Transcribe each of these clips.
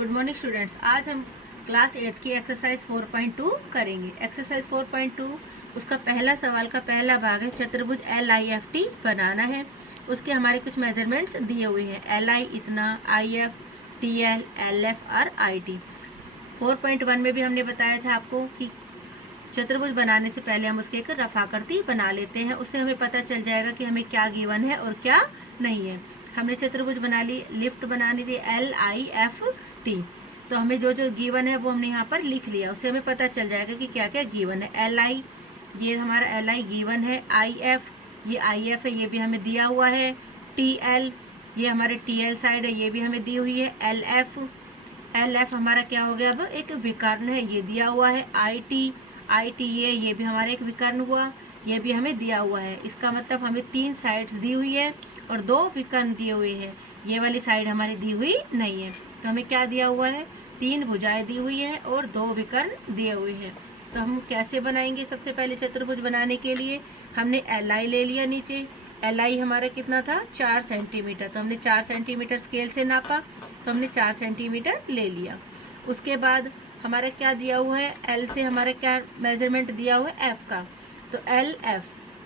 Good morning students. आज हम class 8 की एक्सरसाइज 4.2 करेंगे। एक्सरसाइज 4.2 उसका पहला सवाल का पहला भाग है। चतुर्भुज LIFT बनाना है। उसके हमारे कुछ मेजरमेंट्स दिए हुए हैं। LI इतना, IF, TL, LF और IT। 4.1 में भी हमने बताया था आपको कि चतुर्भुज बनाने से पहले हम उसके एक रफाकर्ती बना लेते हैं। उससे हमें पता चल जाएगा कि हमें क्या गिवन है और क्या नहीं है। हमने चतुर्भुज बना ली, लिफ्ट बनानी थी LIFT, तो हमें जो जो गिवन है वो हमने यहाँ पर लिख लिया। उससे हमें पता चल जाएगा कि क्या क्या गिवन है। LI ये हमारा LI गिवन है। IF ये IF है, ये भी हमें दिया हुआ है। TL ये हमारे TL साइड है, ये भी हमें दी हुई है। LF हमारा क्या हो गया, अब एक विकर्ण है, ये दिया हुआ है। IT ये भी हमारा एक विकर्ण हुआ, ये भी हमें दिया हुआ है। इसका मतलब हमें 3 साइड्स दी हुई है और 2 विकर्ण दिए हुए हैं। ये वाली साइड हमारी दी हुई नहीं है, तो हमें क्या दिया हुआ है, 3 भुजाएं दी हुई है और 2 विकर्ण दिए हुए हैं। तो हम कैसे बनाएंगे? सबसे पहले चतुर्भुज बनाने के लिए हमने LI ले लिया नीचे। LI हमारा कितना था, 4 सेंटीमीटर, तो हमने 4 सेंटीमीटर स्केल से नापा, तो हमने 4 सेंटीमीटर ले लिया। उसके बाद हमारा क्या दिया हुआ है, L से हमारा क्या मेजरमेंट दिया हुआ है, F का, तो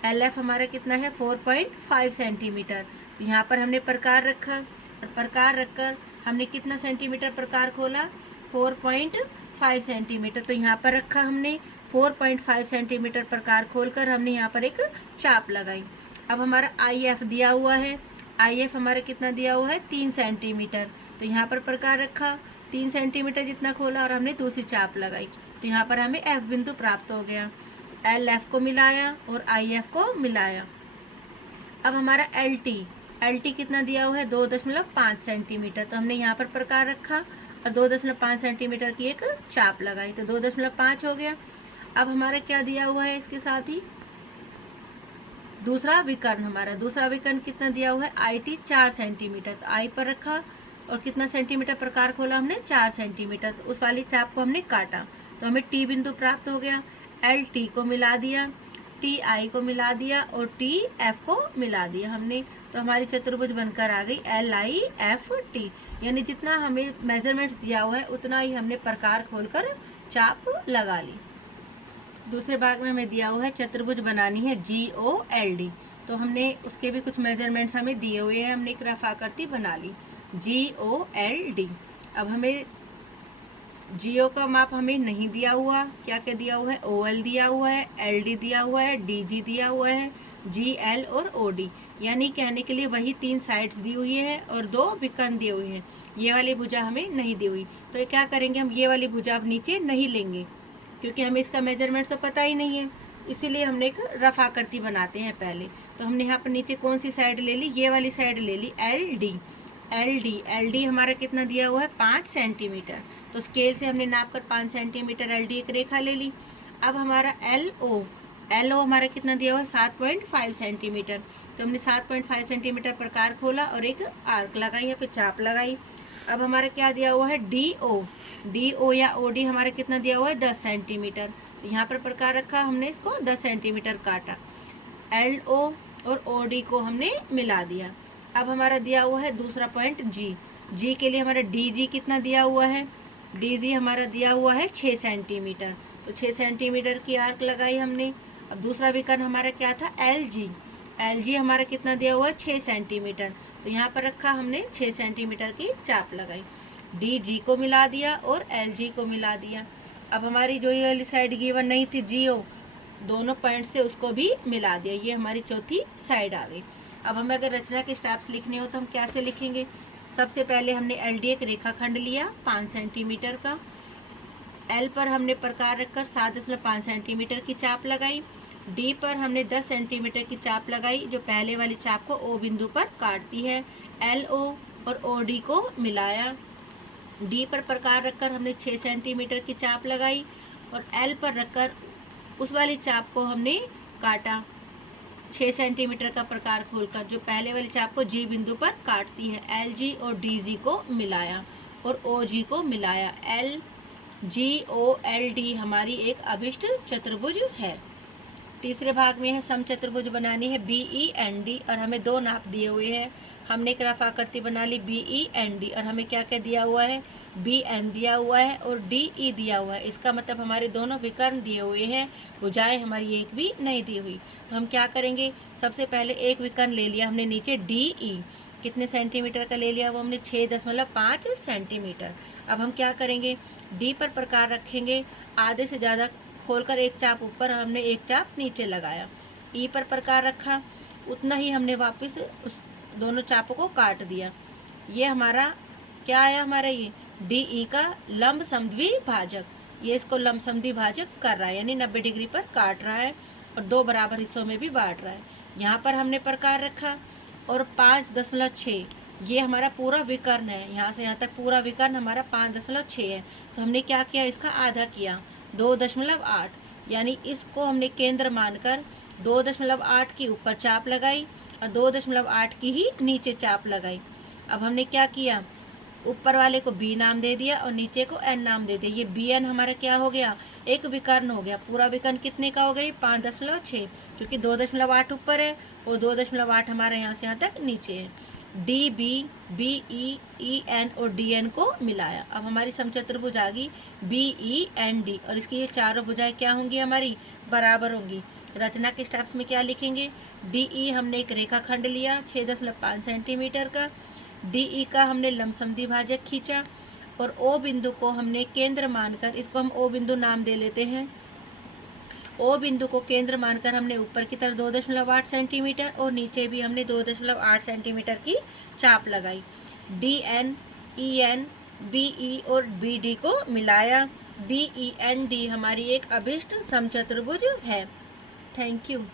LF हमारा कितना है, 4.5 सेंटीमीटर। तो यहाँ पर हमने प्रकार रखा और प्रकार रखकर हमने कितना सेंटीमीटर प्रकार खोला, 4.5 सेंटीमीटर। तो यहाँ पर रखा हमने 4.5 सेंटीमीटर प्रकार खोलकर हमने यहाँ पर एक चाप लगाई। अब हमारा IF दिया हुआ है, IF हमारा कितना दिया हुआ है, 3 सेंटीमीटर। तो यहाँ पर प्रकार रखा, 3 सेंटीमीटर जितना खोला और हमने दूसरी चाप लगाई, तो यहाँ पर हमें F बिंदु प्राप्त हो गया। LF को मिलाया और IF को मिलाया। अब हमारा LT कितना दिया हुआ है, 2.5 सेंटीमीटर। तो हमने यहाँ पर प्रकार रखा और 2.5 सेंटीमीटर की एक चाप लगाई, तो 2.5 हो गया। अब हमारा क्या दिया हुआ है, इसके साथ ही दूसरा विकर्ण, हमारा दूसरा विकर्ण कितना दिया हुआ है, IT 4 सेंटीमीटर। तो I पर रखा और कितना सेंटीमीटर प्रकार खोला हमने, 4 सेंटीमीटर। तो उस वाली चाप को हमने काटा, तो हमें T बिंदु प्राप्त हो गया। LT को मिला दिया, TI को मिला दिया और TF को मिला दिया हमने, तो हमारी चतुर्भुज बनकर आ गई LIFT। यानी जितना हमें मेजरमेंट्स दिया हुआ है उतना ही हमने प्रकार खोलकर चाप लगा ली। दूसरे भाग में हमें दिया हुआ है चतुर्भुज बनानी है GOLD, तो हमने उसके भी कुछ मेजरमेंट्स हमें दिए हुए हैं। हमने एक रफाकर्ती बना ली GOLD। अब हमें GO का माप हमें नहीं दिया हुआ, क्या क्या दिया हुआ है, OL दिया हुआ है, LD दिया हुआ है, DG दिया हुआ है, GL और OD, यानी कहने के लिए वही 3 साइड्स दी हुई है और 2 विकर्ण दिए हुए हैं। ये वाली भुजा हमें नहीं दी हुई, तो क्या करेंगे, हम ये वाली भुजा अब नीचे नहीं लेंगे क्योंकि हमें इसका मेजरमेंट तो पता ही नहीं है। इसीलिए हमने एक रफाकर्ती बनाते हैं पहले। तो हमने यहाँ पर नीचे कौन सी साइड ले ली, ये वाली साइड ले ली, LD हमारा कितना दिया हुआ है, 5 सेंटीमीटर। तो स्केल से हमने नाप कर 5 सेंटीमीटर LD एक रेखा ले ली। अब हमारा LO हमारा कितना दिया हुआ है, 7.5 सेंटीमीटर। तो हमने 7.5 सेंटीमीटर प्रकार खोला और एक आर्क लगाई, या फिर चाप लगाई। अब हमारा क्या दिया हुआ है, DO या OD हमारा कितना दिया हुआ है, 10 सेंटीमीटर। तो यहाँ पर प्रकार रखा, हमने इसको 10 सेंटीमीटर काटा। LO और OD को हमने मिला दिया। अब हमारा दिया हुआ है दूसरा पॉइंट G के लिए हमारा DG कितना दिया हुआ है, DG हमारा दिया हुआ है 6 सेंटीमीटर। तो 6 सेंटीमीटर की आर्क लगाई हमने। अब दूसरा विकर्ण हमारा क्या था, LG हमारा कितना दिया हुआ है, 6 सेंटीमीटर। तो यहाँ पर रखा हमने 6 सेंटीमीटर की चाप लगाई, DG को मिला दिया और LG को मिला दिया। अब हमारी जो ये वाली साइड गिवन नहीं थी GO, दोनों पॉइंट से उसको भी मिला दिया, ये हमारी चौथी साइड आ गई। अब हमें अगर रचना के स्टेप्स लिखने हो तो हम कैसे लिखेंगे? सबसे पहले हमने LD एक रेखाखंड लिया 5 सेंटीमीटर का, L पर हमने प्रकार रखकर 7.5 सेंटीमीटर की चाप लगाई। D पर हमने 10 सेंटीमीटर की चाप लगाई, जो पहले वाली चाप को O बिंदु पर काटती है। LO और OD को मिलाया। D पर प्रकार रखकर हमने 6 सेंटीमीटर की चाप लगाई और L पर रखकर उस वाली चाप को हमने काटा 6 सेंटीमीटर का प्रकार खोलकर, जो पहले वाली चाप को G बिंदु पर काटती है। LG और DG को मिलाया और OG को मिलाया। LGOLD हमारी एक अभिष्ट चतुर्भुज है। तीसरे भाग में है समचतुर्भुज बनानी है BEND, और हमें 2 नाप दिए हुए हैं। हमने एक रफाकर्ती बना ली BEND और हमें क्या क्या दिया हुआ है, बी एन दिया हुआ है और डी ई दिया हुआ है। इसका मतलब हमारे दोनों विकर्ण दिए हुए हैं, भुजाएं हमारी एक भी नहीं दी हुई। तो हम क्या करेंगे, सबसे पहले एक विकर्ण ले लिया हमने नीचे डी ई, कितने सेंटीमीटर का ले लिया, वो हमने 6.5 सेंटीमीटर। अब हम क्या करेंगे, डी पर प्रकार रखेंगे, आधे से ज़्यादा खोलकर एक चाप ऊपर, हमने एक चाप नीचे लगाया। ई पर प्रकार रखा, उतना ही हमने वापस उस दोनों चापों को काट दिया। ये हमारा क्या आया, हमारा ये डी ई का लंब समद्विभाजक। ये इसको लंब समद्विभाजक कर रहा है, यानी 90 डिग्री पर काट रहा है और 2 बराबर हिस्सों में भी बांट रहा है। यहाँ पर हमने प्रकार रखा और 5.6 ये हमारा पूरा विकर्ण है, यहाँ से यहाँ तक पूरा विकर्ण हमारा 5.6 है। तो हमने क्या किया, इसका आधा किया 2.8, यानी इसको हमने केंद्र मानकर 2.8 की ऊपर चाप लगाई और 2.8 की ही नीचे चाप लगाई। अब हमने क्या किया, ऊपर वाले को बी नाम दे दिया और नीचे को एन नाम दे दिया। ये बी एन हमारा क्या हो गया, एक विकर्ण हो गया। पूरा विकर्ण कितने का हो गया, 5.6, क्योंकि 2.8 ऊपर है और 2.8 हमारे यहाँ से यहाँ तक नीचे है। D B, B E, E N और डी एन को मिलाया। अब हमारी समचतुर्भुज आ गई बी ई एन डी, और इसकी ये चारों भुजाएं क्या होंगी, हमारी बराबर होंगी। रचना के स्टेप्स में क्या लिखेंगे, डी ई हमने एक रेखाखंड लिया 6.5 सेंटीमीटर का, डी ई का हमने लंब समद्विभाजक खींचा और ओ बिंदु को हमने केंद्र मानकर, इसको हम ओ बिंदु नाम दे लेते हैं, ओ बिंदु को केंद्र मानकर हमने ऊपर की तरफ 2.8 सेंटीमीटर और नीचे भी हमने 2.8 सेंटीमीटर की चाप लगाई। D N, E N, B E और बी डी को मिलाया। बी ई एन डी हमारी एक अभिष्ट समचतुर्भुज है। Thank you.